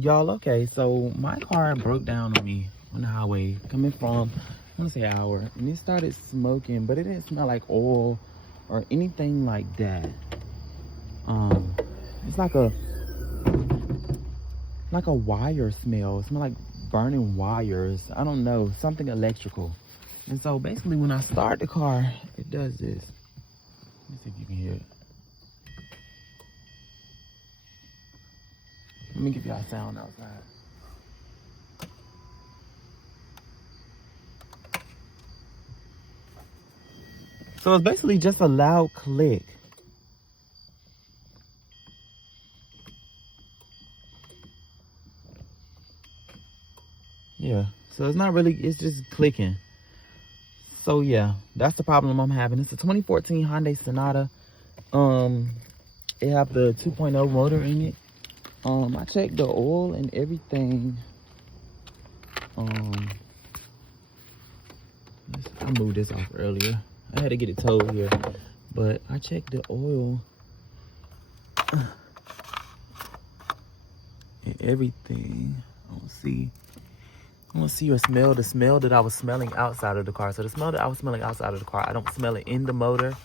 Y'all, okay, so my car broke down on me on the highway coming from, I want to say hour, and it started smoking, but it didn't smell like oil or anything like that. Um, it's like a wire smell. It smells like burning wires. I don't know, something electrical. And so basically when I start the car, it does this. Let me see if you can hear it. Let me give y'all a sound outside. So it's basically just a loud click. Yeah, so it's not really, it's just clicking. So yeah, that's the problem I'm having. It's a 2014 Hyundai Sonata. It have the 2.0 motor in it. I checked the oil and everything. Um, I moved this off earlier. I had to get it towed here, but I checked the oil and everything. I don't see or smell the smell that I was smelling outside of the car. So the smell that I was smelling outside of the car, I don't smell it in the motor.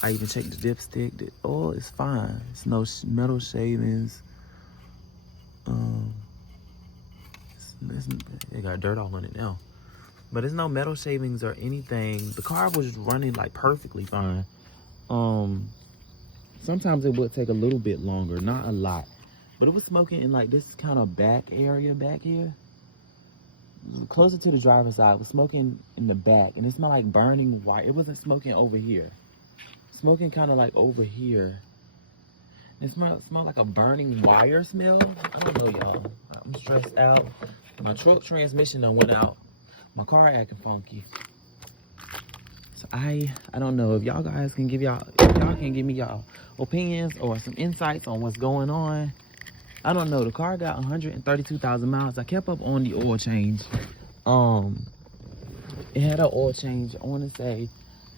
I even checked the dipstick. The oil is fine. It's no metal shavings. It got dirt all on it now. But there's no metal shavings or anything. The car was running like perfectly fine. Sometimes it would take a little bit longer, not a lot. But it was smoking in like this kind of back area back here. Closer to the driver's side, it was smoking in the back. And it smelled like burning wire. It wasn't smoking over here. Smoking kind of like over here. It smelled like a burning wire smell. I don't know, y'all. I'm stressed out. My truck transmission done went out. My car acting funky. So I don't know if y'all guys can give me y'all opinions or some insights on what's going on. I don't know. The car got 132,000 miles. I kept up on the oil change. It had an oil change, I want to say,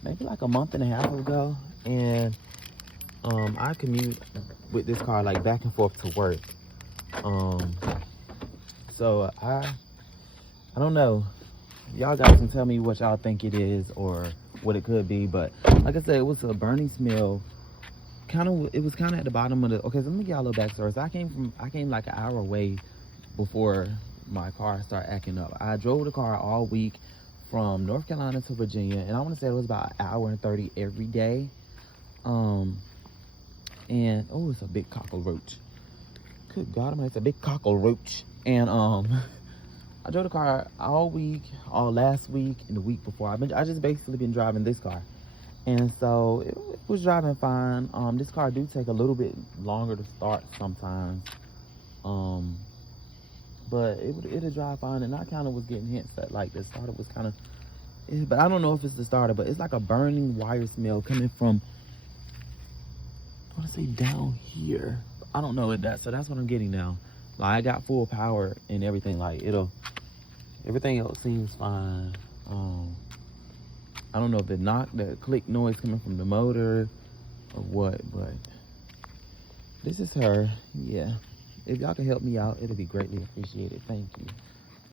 maybe like a month and a half ago. And I commute with this car like back and forth to work. So I don't know. Y'all guys can tell me what y'all think it is or what it could be, but like I said, it was a burning smell. It was kind of at the bottom of the. Okay, so let me get y'all a little backstory. So I came like an hour away before my car started acting up. I drove the car all week from North Carolina to Virginia, and I want to say it was about an hour and 30 every day. And oh, it's a big cockroach. Good God, it's a big cockroach. And I drove the car all week, all last week, and the week before. I just basically been driving this car, and so it was driving fine. This car do take a little bit longer to start sometimes, but it'll drive fine. And I kind of was getting hints that like the starter was kind of, but I don't know if it's the starter, but it's like a burning wire smell coming from, I want to say down here. I don't know what that. So that's what I'm getting now. Like I got full power and everything. Like everything else seems fine. I don't know if the click noise coming from the motor or what, but this is her. Yeah. If y'all can help me out, it'll be greatly appreciated. Thank you.